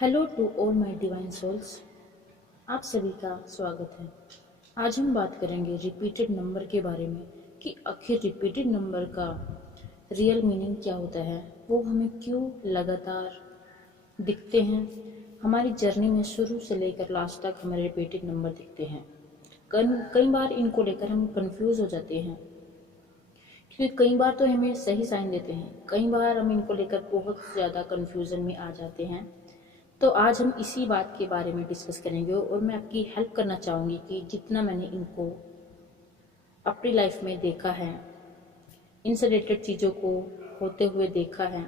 Hello to all my divine souls. आप सभी का स्वागत है। आज हम बात करेंगे रिपीटेड नंबर के बारे में कि आखिर रिपीटेड नंबर का रियल मीनिंग क्या होता है, वो हमें क्यों लगातार दिखते हैं। हमारी जर्नी में शुरू से लेकर लास्ट तक हमें रिपीटेड नंबर दिखते हैं। कई बार इनको लेकर हम कंफ्यूज हो जाते हैं, क्योंकि कई बार तो हमें सही साइन देते हैं, कई बार हम इनको लेकर बहुत ज़्यादा कंफ्यूजन में आ जाते हैं। तो आज हम इसी बात के बारे में डिस्कस करेंगे और मैं आपकी हेल्प करना चाहूँगी कि जितना मैंने इनको अपनी लाइफ में देखा है, इनसे रिलेटेड चीज़ों को होते हुए देखा है,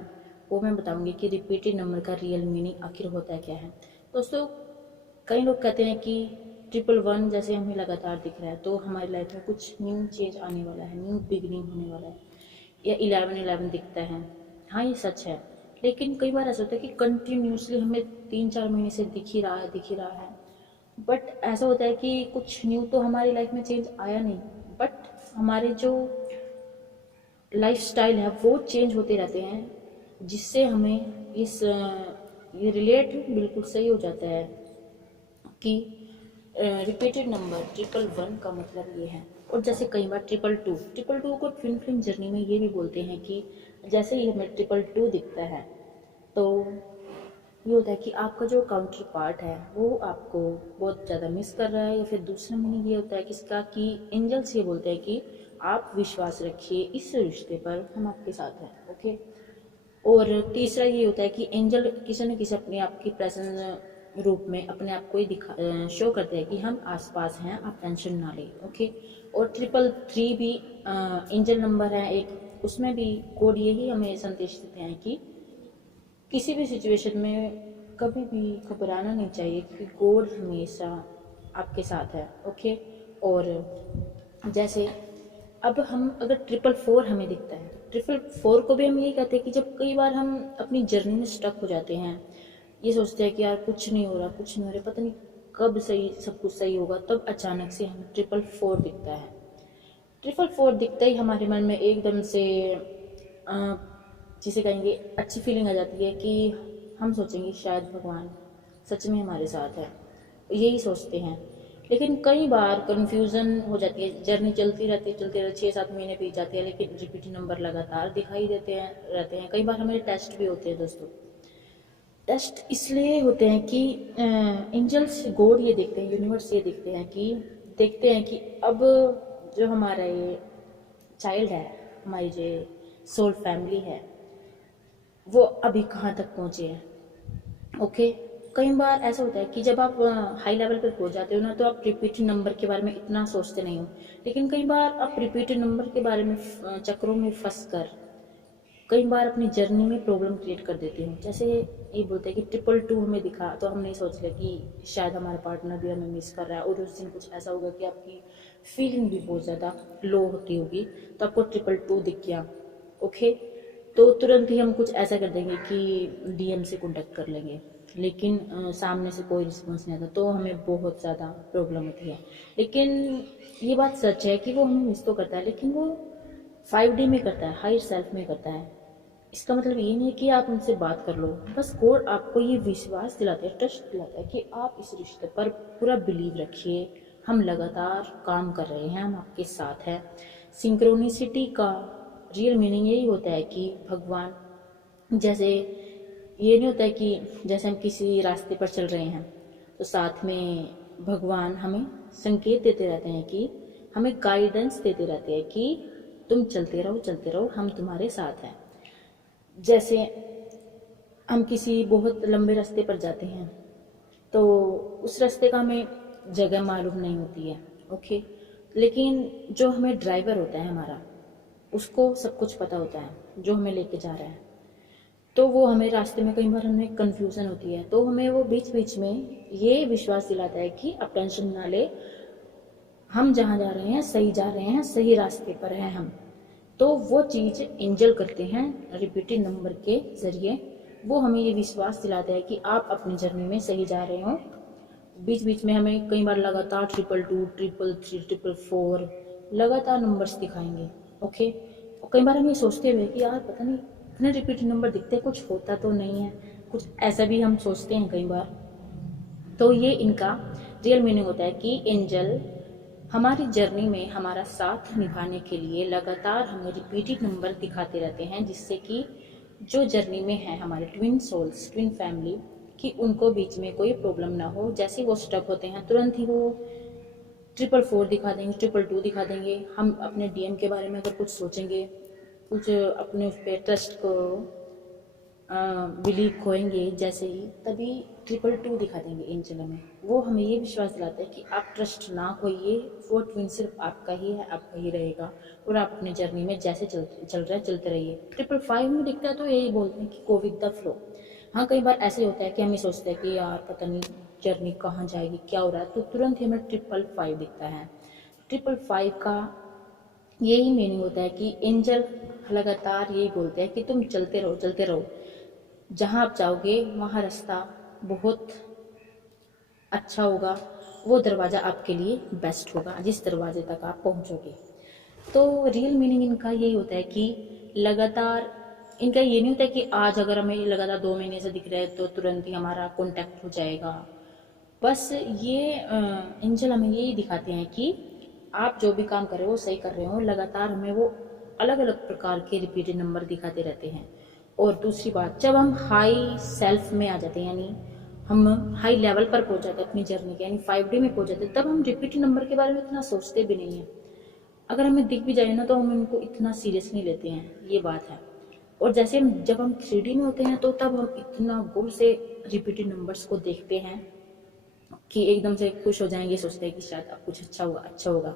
वो मैं बताऊँगी कि रिपीटेड नंबर का रियल मीनिंग आखिर होता है क्या है। दोस्तों, कई लोग कहते हैं कि 111 जैसे हमें लगातार दिख रहा है तो हमारी लाइफ में कुछ न्यू चेंज आने वाला है, न्यू बिगिनिंग होने वाला है, या 1111 दिखता है। हाँ, ये सच है। लेकिन कई बार ऐसा होता है कि कंटिन्यूसली हमें 3-4 महीने से दिख ही रहा है। बट ऐसा होता है कि कुछ न्यू तो हमारी लाइफ में चेंज आया नहीं, बट हमारे जो लाइफ स्टाइल है वो चेंज होते रहते हैं, जिससे हमें ये रिलेट बिल्कुल सही हो जाता है कि रिपीटेड नंबर 111 का मतलब ये है। और जैसे कई बार 222 को ट्विन फ्लेम जर्नी में ये भी बोलते हैं कि जैसे ही हमें 222 दिखता है तो ये होता है कि आपका जो काउंटर पार्ट है वो आपको बहुत ज़्यादा मिस कर रहा है, या फिर दूसरा मीनिंग ये होता है किसका कि एंजल्स ये बोलते हैं कि आप विश्वास रखिए, इस रिश्ते पर हम आपके साथ हैं। ओके। और तीसरा ये होता है कि एंजल किसी न किसी अपने आप की प्रेजेंस रूप में अपने आप को ही शो करते हैं कि हम आसपास हैं, आप टेंशन ना लें। ओके। और 333 भी एंजल नंबर है एक, उसमें भी कोड यही हमें संदेश देते हैं कि किसी भी सिचुएशन में कभी भी घबराना नहीं चाहिए, क्योंकि गॉड हमेशा आपके साथ है। ओके। और जैसे अब हम अगर 444 हमें दिखता है, 444 को भी हम यही कहते हैं कि जब कई बार हम अपनी जर्नी में स्टक हो जाते हैं, ये सोचते हैं कि यार कुछ नहीं हो रहा, पता नहीं कब सही सब कुछ सही होगा, तब अचानक से हमें 444 दिखता है। 444 दिखते ही हमारे मन में एकदम से जिसे कहेंगे अच्छी फीलिंग आ जाती है कि हम सोचेंगे शायद भगवान सच में हमारे साथ है, यही सोचते हैं। लेकिन कई बार कंफ्यूजन हो जाती है, जर्नी चलती रहती है 6-7 महीने बीत जाते हैं, लेकिन रिपीट नंबर लगातार दिखाई देते हैं रहते हैं। कई बार हमारे टेस्ट भी होते हैं दोस्तों। टेस्ट इसलिए होते हैं कि एंजल्स गॉड ये देखते हैं, यूनिवर्स ये देखते हैं कि अब जो हमारा ये चाइल्ड है, हमारी जो सोल फैमिली है, वो अभी कहाँ तक पहुँचे हैं। ओके। कई बार ऐसा होता है कि जब आप हाई लेवल पर पहुँच जाते हो ना, तो आप रिपीटेड नंबर के बारे में इतना सोचते नहीं हो। लेकिन कई बार आप रिपीटेड नंबर के बारे में चक्रों में फंस कर कई बार अपनी जर्नी में प्रॉब्लम क्रिएट कर देती हूँ। जैसे ये बोलते हैं कि 222 हमें दिखा तो हमने नहीं सोच लिया कि शायद हमारा पार्टनर भी हमें मिस कर रहा है, और उस दिन कुछ ऐसा होगा कि आपकी फीलिंग भी बहुत ज़्यादा लो होती होगी, तो आपको 222 दिख गया। ओके। तो तुरंत ही हम कुछ ऐसा कर देंगे कि डीएम से कॉन्टेक्ट कर लेंगे, लेकिन सामने से कोई रिस्पॉन्स नहीं आता, तो हमें बहुत ज़्यादा प्रॉब्लम होती है। लेकिन ये बात सच है कि वो हमें मिस तो करता है, लेकिन वो 5D में करता है, हायर सेल्फ में करता है। इसका मतलब ये नहीं है कि आप उनसे बात कर लो, बस गॉड आपको ये विश्वास दिलाता है, ट्रस्ट दिलाता है कि आप इस रिश्ते पर पूरा बिलीव रखिए, हम लगातार काम कर रहे हैं, हम आपके साथ हैं। सिंक्रोनिसिटी का रियल मीनिंग यही होता है कि भगवान, जैसे ये नहीं होता है कि जैसे हम किसी रास्ते पर चल रहे हैं तो साथ में भगवान हमें संकेत देते रहते हैं, कि हमें गाइडेंस देते रहते हैं कि तुम चलते रहो, हम तुम्हारे साथ हैं। जैसे हम किसी बहुत लंबे रास्ते पर जाते हैं तो उस रास्ते का हमें जगह मालूम नहीं होती है। ओके। लेकिन जो हमें ड्राइवर होता है हमारा, उसको सब कुछ पता होता है जो हमें लेके जा रहा है। तो वो हमें रास्ते में कई बार हमें कन्फ्यूज़न होती है, तो हमें वो बीच बीच में ये विश्वास दिलाता है कि आप टेंशन ना ले, हम जहाँ जा रहे हैं सही जा रहे हैं, सही रास्ते पर हैं हम। तो वो चीज़ एंजल करते हैं रिपीटेड नंबर के ज़रिए, वो हमें ये विश्वास दिलाता है कि आप अपनी जर्नी में सही जा रहे हो। बीच बीच में हमें कई बार लगातार 222, 333, 444 लगातार नंबर्स दिखाएंगे। ओके। और कई बार हम ये सोचते हुए कि यार पता नहीं इतने रिपीटेड नंबर दिखते, कुछ होता तो नहीं है, कुछ ऐसा भी हम सोचते हैं कई बार। तो ये इनका रियल मीनिंग होता है कि एंजल हमारी जर्नी में हमारा साथ निभाने के लिए लगातार हमें रिपीटेड नंबर दिखाते रहते हैं, जिससे कि जो जर्नी में है हमारे ट्विन सोल्स, ट्विन फैमिली, कि उनको बीच में कोई प्रॉब्लम ना हो। जैसे वो स्टक होते हैं तुरंत ही वो 444 दिखा देंगे, 222 दिखा देंगे। हम अपने डीएम के बारे में अगर कुछ सोचेंगे, कुछ अपने उस पर ट्रस्ट को बिलीव खोएंगे जैसे ही, तभी 222 दिखा देंगे एंजल हमें। वो हमें ये विश्वास दिलाता है कि आप ट्रस्ट ना खोइए, वो ट्विन सिर्फ आपका ही है, आपका ही रहेगा, और आप अपनी जर्नी में जैसे चल रहा है चलते रहिए। 555 में दिखता है तो यही बोलते हैं कि गो विद द फ्लो। हाँ, कई बार ऐसे होता है कि हम ये सोचते हैं कि यार पता नहीं जर्नी कहाँ जाएगी, क्या हो रहा है, तो तुरंत ही हमें 555 दिखता है। 555 का यही मीनिंग होता है कि एंजल लगातार यही बोलते हैं कि तुम चलते रहो, चलते रहो। जहाँ आप जाओगे वहाँ रास्ता बहुत अच्छा होगा, वो दरवाज़ा आपके लिए बेस्ट होगा जिस दरवाजे तक आप पहुँचोगे। तो रियल मीनिंग इनका यही होता है कि लगातार, इनका ये नहीं होता है कि आज अगर हमें लगातार 2 महीने से दिख रहा है तो तुरंत ही हमारा कॉन्टैक्ट हो जाएगा। बस ये एंजल हमें यही दिखाते हैं कि आप जो भी काम कर रहे हो सही कर रहे हो। लगातार हमें वो अलग अलग प्रकार के रिपीटेड नंबर दिखाते रहते हैं। और दूसरी बात, जब हम हाई सेल्फ में आ जाते हैं, यानी हम हाई लेवल पर पहुंच जाते हैं अपनी जर्नी के, यानी 5D में पहुंच जाते हैं, तब हम रिपीटेड नंबर के बारे में इतना सोचते भी नहीं है। अगर हमें दिख भी जाए ना तो हम उनको इतना सीरियस नहीं लेते हैं, ये बात है। और जैसे जब हम 3D में होते हैं तो तब हम इतना गौर से रिपीटेड नंबर्स को देखते हैं कि एकदम से खुश हो जाएंगे, सोचते हैं कि शायद अब कुछ अच्छा होगा, अच्छा होगा।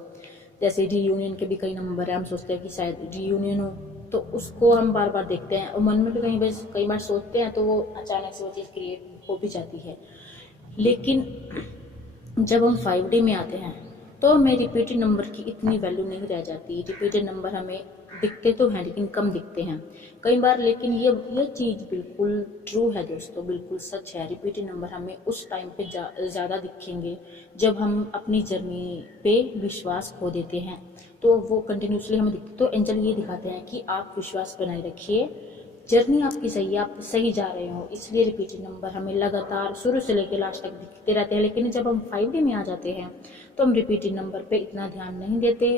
जैसे रीयूनियन के भी कई नंबर है, हम सोचते हैं कि शायद रीयूनियन हो, तो उसको हम बार बार देखते हैं और मन में भी कई बार सोचते हैं, तो वो अचानक से वो चीज़ क्रिएट हो भी जाती है। लेकिन जब हम 5D में आते हैं तो हमें रिपीटेड नंबर की इतनी वैल्यू नहीं रह जाती। रिपीटेड नंबर हमें दिखते तो हैं लेकिन कम दिखते हैं कई बार। लेकिन ये चीज़ बिल्कुल ट्रू है दोस्तों, बिल्कुल सच है। रिपीटेड नंबर हमें उस टाइम पे ज़्यादा दिखेंगे जब हम अपनी जर्नी पे विश्वास खो देते हैं, तो वो कंटिन्यूसली हमें दिखते। तो एंजल ये दिखाते हैं कि आप विश्वास बनाए रखिए, जर्नी आपकी सही है, आप सही जा रहे हो। इसलिए रिपीटेड नंबर हमें लगातार शुरू से लेकर लास्ट तक दिखते रहते हैं। लेकिन जब हम 5D में आ जाते हैं तो हम रिपीटेड नंबर पे इतना ध्यान नहीं देते,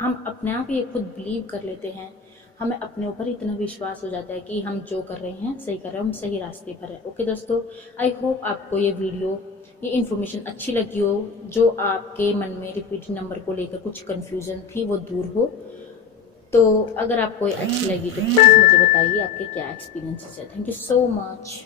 हम अपने आप ही खुद बिलीव कर लेते हैं। हमें अपने ऊपर इतना विश्वास हो जाता है कि हम जो कर रहे हैं सही कर रहे हैं, हम सही रास्ते पर हैं। ओके दोस्तों, आई होप आपको ये वीडियो, ये इन्फॉर्मेशन अच्छी लगी हो। जो आपके मन में रिपीटेड नंबर को लेकर कुछ कन्फ्यूजन थी वो दूर हो। तो अगर आपको अच्छी लगी तो प्लीज़ मुझे बताइए आपके क्या एक्सपीरियंसेस है। Thank you so much.